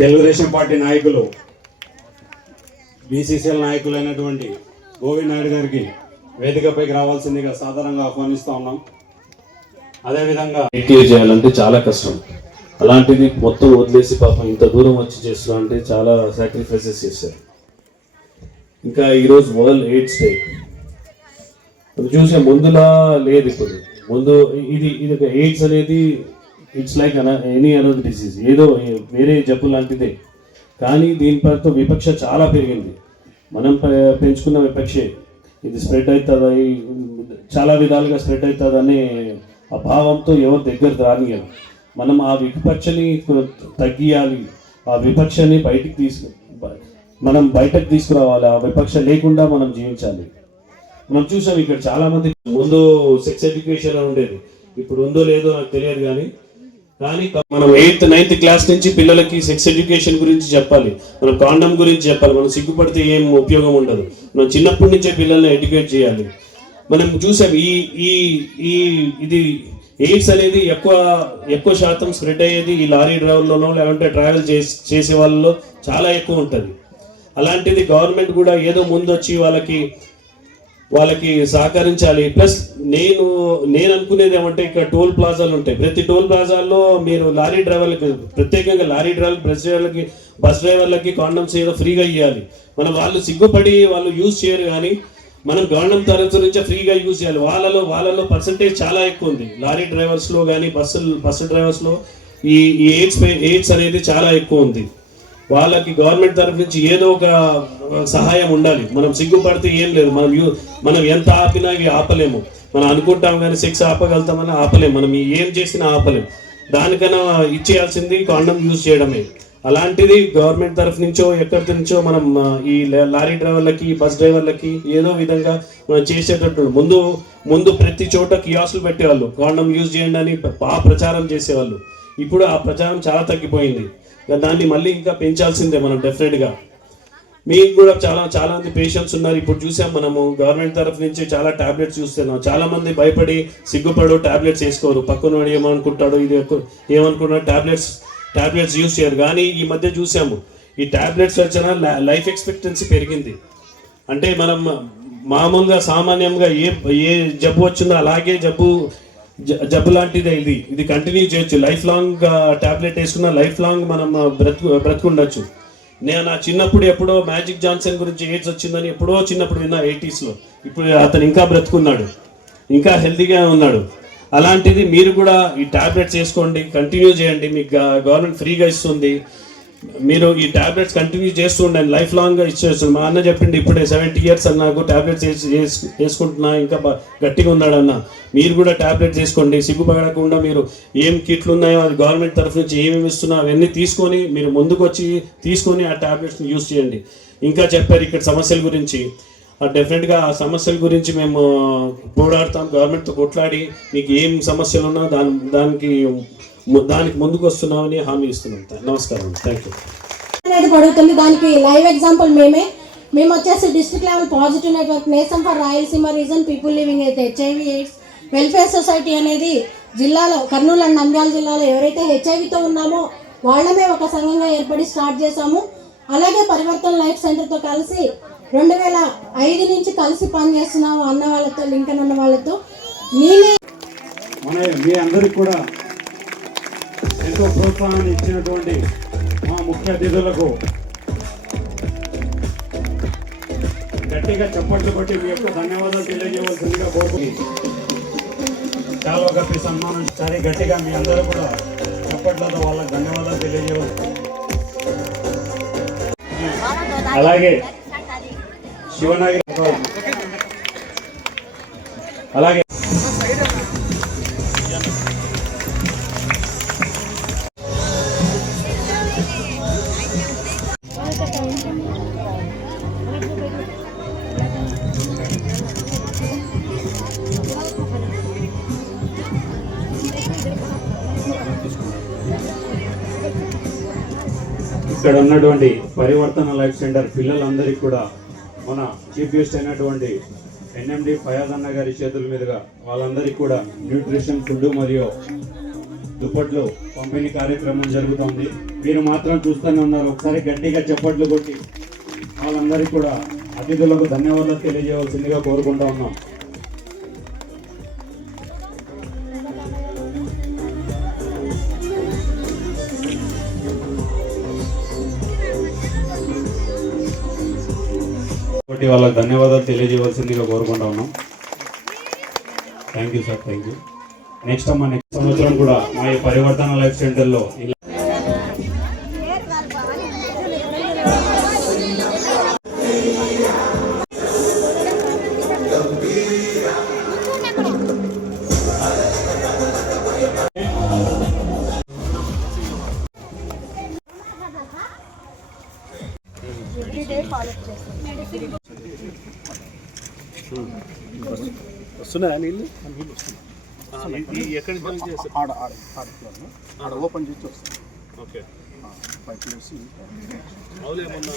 Telugu Desam party నాయకులు BCCL నాయకులైనటువంటి Govind Naidu గారికి వేదికపైకి రావాల్సిందిగా సాధారణంగా ఆహ్వానిస్తూ ఉన్నాం. అదేవిధంగా చేయాలంటే చాలా కష్టం. అలాంటిది మొత్తం వదిలేసి పాపం ఇంత దూరం వచ్చి చేస్తున్నా అంటే చాలా సాక్రిఫైసెస్ చేశారు. ఇంకా ఈరోజు వరల్డ్ ఎయిడ్స్ డే చూసే ముందులా లేదు. ఇప్పుడు ముందు ఇది ఒక ఎయిడ్స్ అనేది it's like any other disease, ఏదో వేరే జబ్బు లాంటిదే. కానీ దీనిపైతో విపక్ష చాలా పెరిగింది. మనం పెంచుకున్న విపక్షే ఇది స్ప్రెడ్ అవుతుంది, చాలా విధాలుగా స్ప్రెడ్ అవుతుంది అనే ఆ భావంతో ఎవరు దగ్గర రానియాలి. మనం ఆ విపక్షని తగ్గియాలి, ఆ విపక్షని మనం బయటకు తీసుకురావాలి. ఆ విపక్ష లేకుండా మనం జీవించాలి. మనం చూసాం ఇక్కడ చాలా మంది ముందు సెక్స్ ఎడ్యుకేషన్ ఉండేది, ఇప్పుడు ఉందో లేదో నాకు తెలియదు. కానీ మనం 8th 9th క్లాస్ నుంచి పిల్లలకి సెక్స్ ఎడ్యుకేషన్ గురించి చెప్పాలి, మనం కాండమ్ గురించి చెప్పాలి. మనం సిగ్గుపడితే ఏం ఉపయోగం ఉండదు. మనం చిన్నప్పటి నుంచే పిల్లల్ని ఎడ్యుకేట్ చేయాలి. మనం చూసాం ఇది ఎయిడ్స్ అనేది ఎక్కువ శాతం స్ప్రెడ్ అయ్యేది ఈ లారీ డ్రైవర్లోనో లేదంటే ట్రావెల్ చేసే వాళ్ళలో చాలా ఎక్కువ ఉంటుంది. అలాంటిది గవర్నమెంట్ కూడా ఏదో ముందు వచ్చి వాళ్ళకి సహకరించాలి. ప్లస్ నేను అనుకునేది ఏమంటే ఇక్కడ టోల్ ప్లాజాలు ఉంటాయి. ప్రతి టోల్ ప్లాజాల్లో మీరు లారీ డ్రైవర్లకి, ప్రత్యేకంగా లారీ డ్రైవర్లకి, బస్ డ్రైవర్లకి కాండమ్స్ ఏదో ఫ్రీగా ఇవ్వాలి. వాళ్ళు సిగ్గుపడి వాళ్ళు యూజ్ చేయరు. కానీ మనం గవర్నమెంట్ తరఫు నుంచి ఫ్రీగా యూజ్ చేయాలి. వాళ్ళలో పర్సంటేజ్ చాలా ఎక్కువ ఉంది. లారీ డ్రైవర్స్లో కానీ బస్సు డ్రైవర్స్లో ఈ ఎయిడ్స్ అనేది చాలా ఎక్కువ ఉంది. వాళ్ళకి గవర్నమెంట్ తరఫు నుంచి ఏదో ఒక సహాయం ఉండాలి. మనం సిగ్గుపడితే ఏం లేదు. మనం ఎంత ఆపినా ఇవి ఆపలేము. మనం అనుకుంటాం కానీ సెక్స్ ఆపగలుగుతామని ఆపలేము. మనం ఏం చేసినా ఆపలేము. దానికన్నా ఇచ్చేయాల్సింది కాండమ్ యూజ్ చేయడమే. అలాంటిది గవర్నమెంట్ తరఫు నుంచో ఎక్కడి నుంచో మనం ఈ లారీ డ్రైవర్లకి, బస్ డ్రైవర్లకి ఏదో విధంగా మనం చేసేటట్టు ముందు ప్రతి చోట కియాసులు పెట్టేవాళ్ళు, కాండమ్ యూజ్ చేయండి అని ప్రచారం చేసేవాళ్ళు. ఇప్పుడు ఆ ప్రచారం చాలా తగ్గిపోయింది. దాన్ని మళ్ళీ ఇంకా పెంచాల్సిందే మనం డెఫినెట్గా. మీకు కూడా చాలా మంది పేషెంట్స్ ఉన్నారు. ఇప్పుడు చూసాం మనము గవర్నమెంట్ తరఫు నుంచి చాలా టాబ్లెట్స్ చూస్తున్నాం. చాలా మంది భయపడి సిగ్గుపడు టాబ్లెట్స్ వేసుకోరు. పక్కన ఏమనుకుంటాడు, ఇది ఏమనుకుంటాడు, టాబ్లెట్స్ యూజ్ చేయరు. కానీ ఈ మధ్య చూసాము ఈ టాబ్లెట్స్ వచ్చిన లైఫ్ ఎక్స్పెక్టెన్సీ పెరిగింది. అంటే మనం మామూలుగా సామాన్యంగా ఏ జబ్బు వచ్చిందో అలాగే జబ్బు లాంటిదే ఇది కంటిన్యూ చేయొచ్చు. లైఫ్ లాంగ్ టాబ్లెట్ వేసుకున్న లైఫ్ లాంగ్ మనం బ్రతుకుండొచ్చు. నా చిన్నప్పుడు ఎప్పుడో మ్యాజిక్ జాన్సన్ గురించి ఎయిడ్స్ వచ్చిందని ఎప్పుడో చిన్నప్పుడు విన్నా 80s. ఇప్పుడు అతను ఇంకా బ్రతుకున్నాడు, ఇంకా హెల్తీగా ఉన్నాడు. అలాంటిది మీరు కూడా ఈ టాబ్లెట్స్ వేసుకోండి, కంటిన్యూ చేయండి. మీకు గవర్నమెంట్ ఫ్రీగా ఇస్తుంది. మీరు ఈ టాబ్లెట్స్ కంటిన్యూ చేస్తూ ఉండండి, లైఫ్ లాంగ్గా ఇచ్చేస్తుంది. మా అన్న చెప్పిండి ఇప్పుడే 70 years అని నాకు టాబ్లెట్స్ వేసుకుంటున్నా, ఇంకా గట్టిగా ఉన్నాడన్న. మీరు కూడా టాబ్లెట్స్ వేసుకోండి. సిగ్గుపడకుండా మీరు ఏం కిట్లు ఉన్నాయో అది గవర్నమెంట్ తరఫు నుంచి ఏమేమి ఇస్తున్నా అవన్నీ తీసుకొని మీరు ముందుకు వచ్చి తీసుకొని ఆ టాబ్లెట్స్ని యూజ్ చేయండి. ఇంకా చెప్పారు ఇక్కడ సమస్యల గురించి. డెఫినెట్గా ఆ సమస్యల గురించి మేము పోరాడతాం, గవర్నమెంట్తో కొట్లాడి మీకు ఏం సమస్యలు ఉన్నా దానికి ముందుకు వస్తున్నామని హామీ ఇస్తున్నాం. నమస్కారం, థ్యాంక్ యూ. అనేది పడుతుంది. దానికి లైవ్ ఎగ్జాంపుల్ మేము వచ్చేసి డిస్ట్రిక్ట్ లెవెల్ పాజిటివ్ నెట్వర్క్ నేసం for Rayalaseema region people living అయితే HIV ఎయిడ్స్ వెల్ఫేర్ సొసైటీ అనేది జిల్లాలో కర్నూలు అండ్ నంద్యాల జిల్లాలో ఎవరైతే HIVతో ఉన్నామో వాళ్ళమే ఒక సంఘంగా ఏర్పడి స్టార్ట్ చేశాము. అలాగే పరివర్తన లైఫ్ సెంటర్తో కలిసి 2005 నుంచి కలిసి పనిచేస్తున్నాము. అన్న వాళ్ళతో, లింకన్ అన్న వాళ్ళతో. మీ అందరికి కూడా ఎంతో ప్రోత్సాహాన్ని ఇచ్చినటువంటి మా ముఖ్య అతిథులకు గట్టిగా చప్పట్లు కొట్టి మీ యొక్క ధన్యవాదాలు తెలియజేయవలసిందిగా కోరుకుని చాలా గట్టి సన్మానం సరే గట్టిగా మీ అందరూ కూడా చప్పట్లతో వాళ్ళకి ధన్యవాదాలు తెలియజేయవచ్చు. అలాగే శివనగరి, అలాగే ఇక్కడ ఉన్నటువంటి పరివర్తన లైఫ్ సెంటర్ పిల్లలందరికీ కూడా మన చీఫ్ గెస్ట్ అయినటువంటి ఎన్ఎండి ఫయాజ్ అన్న గారి చేతుల మీదుగా వాళ్ళందరికీ కూడా న్యూట్రిషన్ ఫుడ్ మరియు దుప్పట్లు పంపిణీ కార్యక్రమం జరుగుతోంది. మీరు మాత్రం చూస్తూనే ఉన్నారు. ఒకసారి గట్టిగా చప్పట్లు కొట్టి వాళ్ళందరికీ కూడా అతిథులకు ధన్యవాదాలు తెలియజేయవలసిందిగా కోరుకుంటా ఉన్నాం. కాబట్టి వాళ్ళకి ధన్యవాదాలు తెలియజేయవలసిందిగా కోరుకుంటా ఉన్నాం. Thank you sir, thank you. Next సంవత్సరం కూడా మా ఈ పరివర్తన లైఫ్ సెంటర్లో వస్తున్నాయా నీళ్ళు? ఎక్కడి ఆడ ఓపెన్ చేసి వస్తుంది. ఓకే. పైకి వేసి అవులే మొన్న